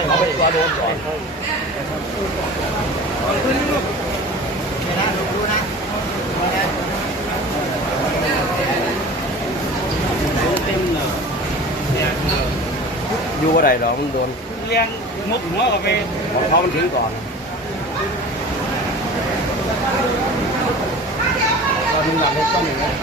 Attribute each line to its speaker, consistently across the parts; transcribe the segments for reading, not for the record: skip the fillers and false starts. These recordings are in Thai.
Speaker 1: เขาเป็นตัวโดนก่อนอยู่ว่าใดหรอมึงโดน
Speaker 2: เลี้ยงมุกหัวกับไป
Speaker 1: ของเขามันทิ้งก่อนเราดึงหลังให้ต้นอย่างนี้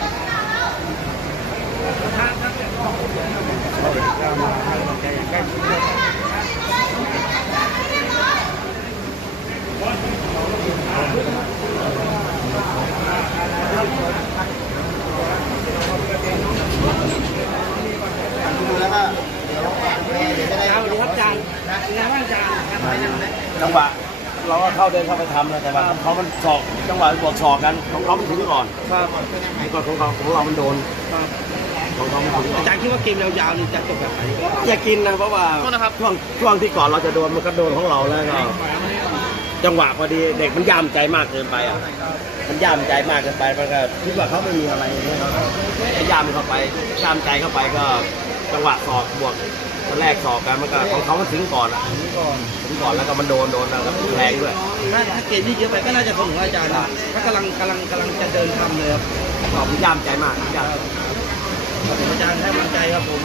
Speaker 1: จังหวะเราก็เข้าเดินเข้าไปทำนะแต่ว่าเขามันศอกจังหวะบวกศอกกันของเขามันถึงก่อนก่อนของเรามันโดนของเขามันถึงก่อน
Speaker 2: อาจารย์คิดว่าเกมยาวๆนี่จะจบแบบไหน
Speaker 1: อย่ากินนะเพราะว่าช่วงที่ก่อนเราจะโดนมันก็โดนของเราแล้วก็จังหวะพอดีเด็กมันย่ามใจมากเกินไปอ่ะมันย่ามใจมากเกินไปมันก็คิดว่าเขาไม่มีอะไรเนี่ยเขาย่ามเข้าไปย่ามใจเข้าไปก็จังหวะศอกบวกตอนแรกสอบกันมันก็ของเขามันถึงก่อนอ่ะถึงก่อนแล้วก็มันโดนแล้วก็แรงด้วย
Speaker 2: ถ้าเกมที่เยอะไปก็น่าจะคงของอาจารย์ถ้ากำลังจะเดินทำเลยครับ
Speaker 1: ตอบย่ามใจมากย่าม
Speaker 2: อาจารย์ให้กำลังใจครับผม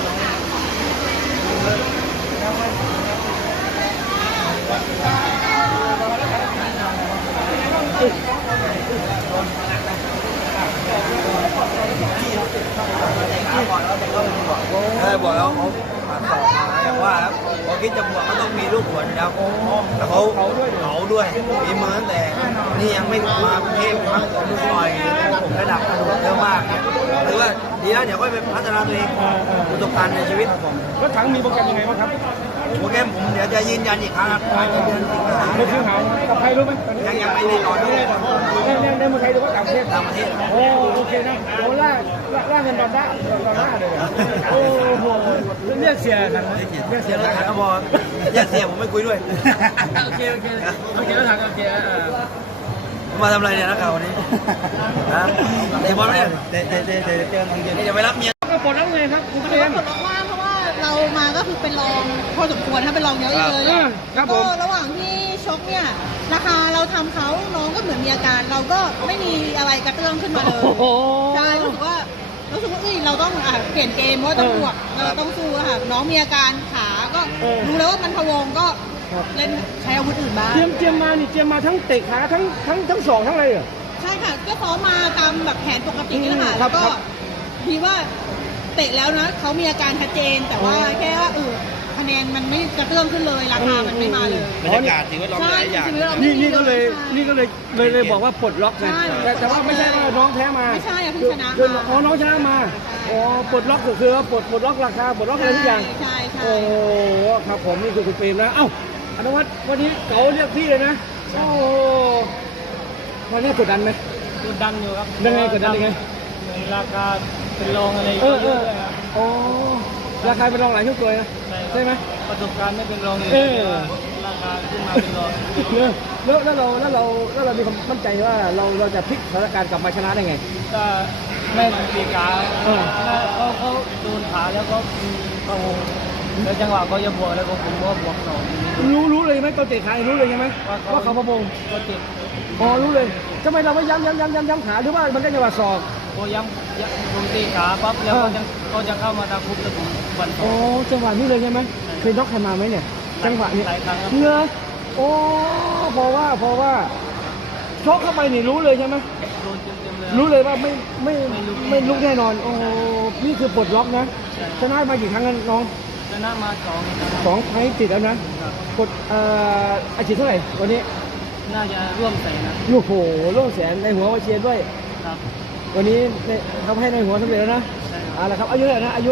Speaker 3: บอกแล้วเขาสอบมาอย่างว่าครับพอคิดจะบวกก็ต้องมีลูกหัวแล้วแต่เขาด้วยมีมือตั้งแต่นี่ยังไม่มากรุงเทพมาลูกหน่อยผมระดับกระโดดเยอะมากเนี่ยหรือว่าดีแล้วเดี๋ยวก็ไปพัฒนาตัวเองประสบการณ์ในชีวิตผม
Speaker 2: รถถังมีโปรแกรมยังไงบ้างครับ
Speaker 3: โปรแกรมผมเดี๋ยวจะยืนยันอีกครั้งครับภายในเดือนสิงหาคม
Speaker 2: ไม่ซื้อหากับใครรู้ไหม
Speaker 3: ยังไม่ได้นอนด้วย
Speaker 2: ได้มาใครดูว่าต่างประเทศโอ้โอเคนะโอ้ล่าเงินดอลลาร์เลยโอ้โหเรียกเสียกัน
Speaker 3: เรียกเสียแล้วบอลเรียกเสียผมไม่คุยด้วย
Speaker 2: โอเคแล้วทางโอเค
Speaker 3: มาทำอะไรเนี่ยนักข่าววันนี้เตะบอลไหมเนี่ยเจอทางเย็นนี่จะไปรับเมีย
Speaker 2: ก็ปลดล็อกไงครับคุณเจมส์
Speaker 4: ปลดล็อกว่าเพราะว่าเรามาก็คือเป็นรองพอสมควรถ้าเป็นรองเยอะเลย
Speaker 2: ครับ
Speaker 4: ก็ระหว่างที่ชกเนี่ยราคาเราทำเขาน้องก็เหมือนมีอาการเราก็ไม่มีอะไรกระเตื้องขึ้นมาเลยใช่รู้สึกว่าเราต้องเปลี่ยนเกมเพราะต้องบวกเราต้องสู้ค่ะน้องมีอาการขาก็รู้แล้วว่ามันพะวงก็เล่นใช้อาวุธอื่นบ้าง
Speaker 2: เตรียมมาทั้งเตะขาทั้งสองทั้งอะไรเหรอ
Speaker 4: ใช่ค่ะก็ซ้อมมาตามแบบแผนปกตินี่แหละค่ะแล้วก็ทีว่าเตะแล้วนะเขามีอาการชัดเจนแต่ว่าแค่ว่าคะแนนมันไม่กระเตื้องขึ้นเลยราคามันไม่มาเลย
Speaker 2: บรรยากาศถือว่าเราได้อย่างนี่ก็เลยบอกว่าปลดล็อกไงแต่ว่าไม่ใช่ว่าน้องแพ้มา
Speaker 4: ไม่ใช่คุณชนะ
Speaker 2: มาน้องชนะมาปลดล็อกก็คือปลดล็อกราคาปลดล็อกอะไรทุกอย่าง
Speaker 4: ใช่
Speaker 2: โอ้ครับผมนี่คือคุณเปรมนะอนุวัฒน์วันนี้เก๋าเรียกพี่เลยนะโอ้วันนี้กดดันไหม
Speaker 5: กดดันอยู่ครับ
Speaker 2: ยังไงกดดันยังไง
Speaker 5: ราคาเป็นรองอะไร
Speaker 2: โอ้ราคาเป็นรองหลายทุกตัวนะใช่ไหม
Speaker 5: ประสบการณ์ไม่เป็นรองเลยราคาขึ้นมาเป็นรอง
Speaker 2: แล้วเรามีความมั่นใจว่าเราจะพลิกสถานการณ์กลับมาชนะได้ไง
Speaker 5: ก็ไม่ตีขาเขาโดนขาแล้วก็เขาแล้วจังหวะเขาจะบวกแล้วผมก็บวกต่อ
Speaker 2: รู้เลยไหมตัวเตะขารู้เลยใช่ไหมว่าเขาพะวง
Speaker 5: ก็เจ็บ
Speaker 2: รู้เลยทำไมเราไม่ย้ำขาหรือว่ามันได้จังหวะศอก
Speaker 5: โอ้ย้ำผมตีขาปั๊บแล้วเขาจะเข้ามาตะคุบแล้วผมวัน
Speaker 2: จังหวะนี้เลยใช่ไหมเคยน็อกใครมาไหมเนี่ยจังหวะนี้
Speaker 5: หลายครั้ง
Speaker 2: เงอเพราะว่าชกเข้าไปนี่รู้เลยใช่ไหมรู้เลยว่าไม่ลุกแน่นอนนี่คือปลดล็อกนะชนะมากี่ครั้งกันน้อง
Speaker 5: ชนะมา
Speaker 2: 2 ไฟต์ติดแล้วนะกดอาชีพเท่าไหร่วันนี้
Speaker 5: น่าจะร่วมแสนนะ
Speaker 2: โอ้โหร่วมแสนในหัววาเชียร์ด้วย
Speaker 5: ครับ
Speaker 2: วันนี้ทำให้ในหัวสำเร็จแล้วนะอะไรครับอายุเท่าไหร่นะอายุ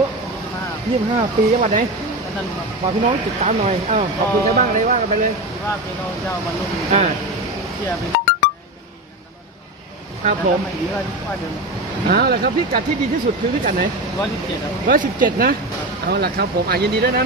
Speaker 2: 25 ปีจังหวัดไหนฝากพี่น้องติดตามหน่อยขอบคุณใครบ้างอะไรว่ากันไปเลย
Speaker 5: ว่าพี่น้องเจ้ามันลุ่มเชียร์เป็น
Speaker 2: ครับผมแล้วครับพิกัดที่ดีที่สุดคือพิกัดไหน
Speaker 5: 117
Speaker 2: 117นะเอาล่ะครับผมยินดีด้วยนะ